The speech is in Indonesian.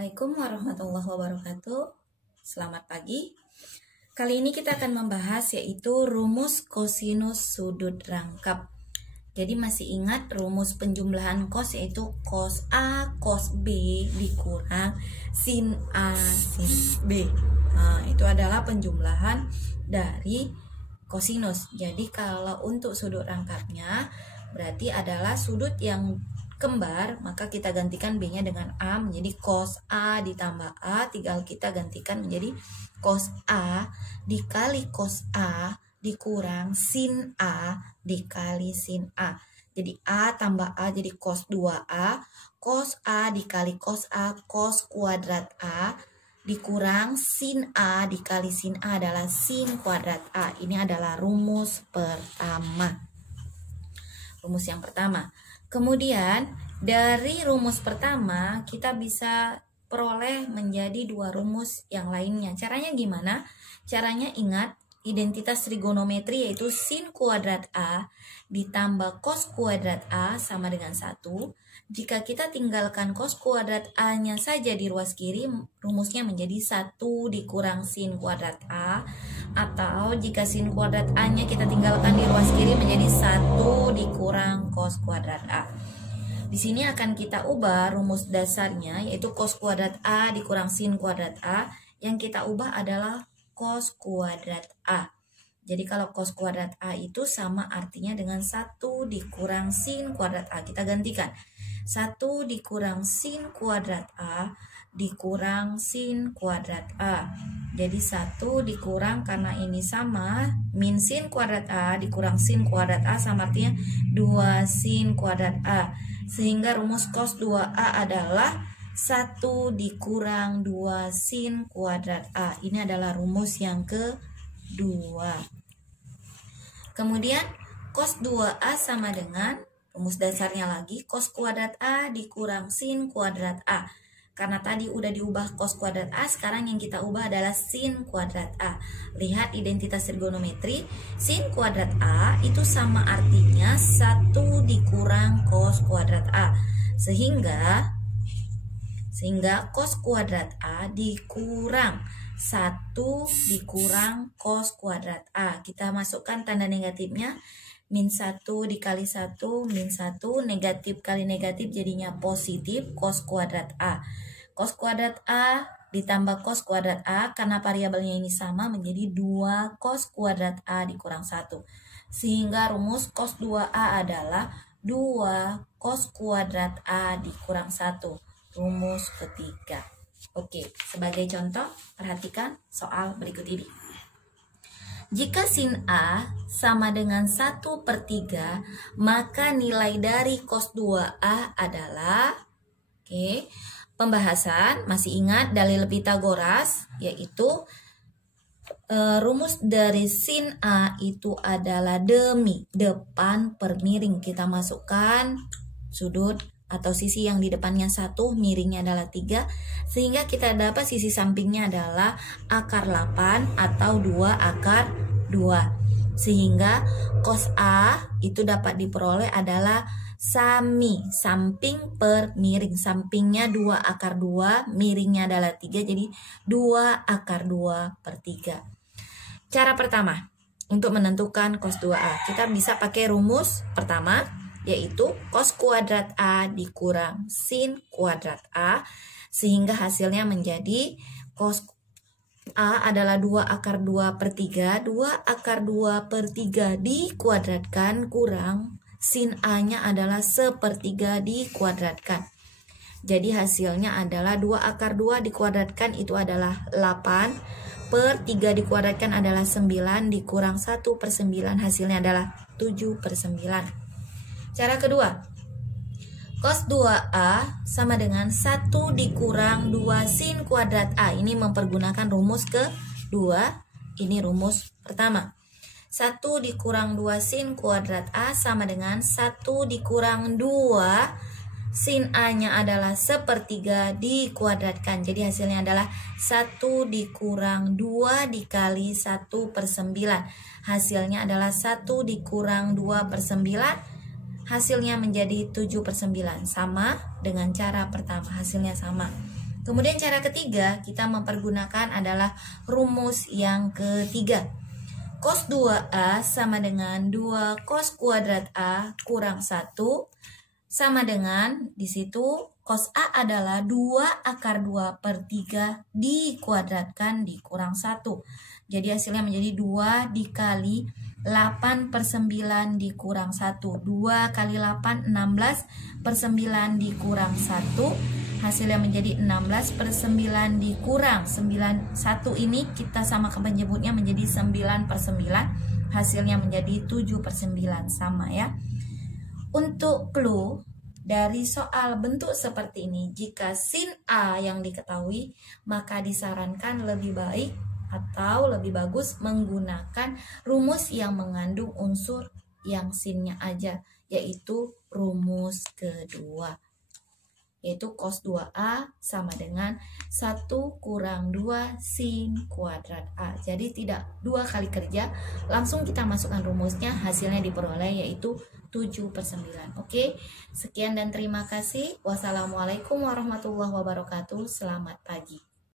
Assalamualaikum warahmatullahi wabarakatuh. Selamat pagi. Kali ini kita akan membahas yaitu rumus kosinus sudut rangkap. Jadi masih ingat rumus penjumlahan cos yaitu cos A cos B dikurang sin A sin B. Nah, itu adalah penjumlahan dari kosinus. Jadi kalau untuk sudut rangkapnya berarti adalah sudut yang kembar, maka kita gantikan B-nya dengan A menjadi cos A ditambah A, tinggal kita gantikan menjadi cos A dikali cos A dikurang sin A dikali sin A. Jadi A tambah A jadi cos 2A, cos A dikali cos A, cos kuadrat A dikurang sin A dikali sin A adalah sin kuadrat A. Ini adalah rumus pertama. Rumus yang pertama. Kemudian dari rumus pertama kita bisa peroleh menjadi dua rumus yang lainnya. Caranya gimana? Caranya ingat identitas trigonometri yaitu sin kuadrat A ditambah cos kuadrat A sama dengan 1. Jika kita tinggalkan cos kuadrat A-nya saja di ruas kiri, rumusnya menjadi 1 dikurang sin kuadrat A. Atau jika sin kuadrat A-nya kita tinggalkan di ruas kiri menjadi 1 dikurang cos kuadrat A. Di sini akan kita ubah rumus dasarnya yaitu cos kuadrat A dikurang sin kuadrat A. Yang kita ubah adalah cos kuadrat A. Jadi kalau cos kuadrat A itu sama artinya dengan 1 dikurang sin kuadrat A. Kita gantikan. 1 dikurang sin kuadrat A dikurang sin kuadrat A. Jadi 1 dikurang karena ini sama min sin kuadrat A dikurang sin kuadrat A sama artinya 2 sin kuadrat A. Sehingga rumus cos 2A adalah 1 dikurang 2 sin kuadrat A. Ini adalah rumus yang kedua. Kemudian cos 2A sama dengan rumus dasarnya lagi cos kuadrat A dikurang sin kuadrat A. Karena tadi udah diubah cos kuadrat A, sekarang yang kita ubah adalah sin kuadrat A. Lihat identitas trigonometri, sin kuadrat A itu sama artinya 1 dikurang cos kuadrat A. Sehingga cos kuadrat A dikurang 1 dikurang cos kuadrat A. Kita masukkan tanda negatifnya. Min 1 dikali 1, min 1, negatif kali negatif jadinya positif cos kuadrat A. Cos kuadrat A ditambah cos kuadrat A, karena variabelnya ini sama menjadi 2 cos kuadrat A dikurang 1. Sehingga rumus cos 2A adalah 2 cos kuadrat A dikurang 1. Rumus ketiga. Oke, sebagai contoh, perhatikan soal berikut ini. Jika sin A sama dengan 1/3, maka nilai dari cos 2A adalah, pembahasan, masih ingat dalil Pythagoras, yaitu rumus dari sin A itu adalah depan per miring. Kita masukkan sudut atau sisi yang di depannya 1, miringnya adalah 3, sehingga kita dapat sisi sampingnya adalah akar 8 atau 2 akar 2. Sehingga cos A itu dapat diperoleh adalah samping per miring. Sampingnya 2 akar 2, miringnya adalah 3, jadi 2 akar 2/3. Cara pertama untuk menentukan cos 2A, kita bisa pakai rumus pertama, yaitu cos kuadrat A dikurang sin kuadrat A, sehingga hasilnya menjadi cos A adalah 2 akar 2/3, 2 akar 2/3 dikuadratkan kurang sin A-nya adalah 1/3 dikuadratkan. Jadi hasilnya adalah 2 akar 2 dikuadratkan itu adalah 8, per 3 dikuadratkan adalah 9, dikurang 1/9, hasilnya adalah 7/9. Cara kedua, cos 2A sama dengan 1 dikurang 2 sin kuadrat A. Ini mempergunakan rumus kedua, ini rumus pertama. 1 dikurang 2 sin kuadrat A sama dengan 1 dikurang 2 sin A-nya adalah 1/3 dikuadratkan. Jadi hasilnya adalah 1 dikurang 2 dikali 1/9. Hasilnya adalah 1 dikurang 2/9. Hasilnya menjadi 7/9. Sama dengan cara pertama, hasilnya sama. Kemudian cara ketiga kita mempergunakan adalah rumus yang ketiga. Cos 2A sama dengan 2 cos kuadrat A kurang 1 sama dengan di situ cos A adalah 2 akar 2 per 3 dikuadratkan dikurang 1. Jadi hasilnya menjadi 2 dikali 8 per 9 dikurang 1. 2 kali 8 16 per 9 dikurang 1. Hasilnya menjadi 16 per 9 dikurang 9. 1 ini kita samakan penyebutnya menjadi 9 per 9. Hasilnya menjadi 7 per 9. Sama ya. Untuk clue dari soal bentuk seperti ini, jika sin A yang diketahui, maka disarankan lebih baik atau lebih bagus menggunakan rumus yang mengandung unsur yang sinnya aja, yaitu rumus kedua, yaitu cos 2A sama dengan 1 kurang 2 sin kuadrat A. Jadi tidak 2 kali kerja, langsung kita masukkan rumusnya, hasilnya diperoleh yaitu 7 per 9. Oke, sekian dan terima kasih. Wassalamualaikum warahmatullahi wabarakatuh. Selamat pagi.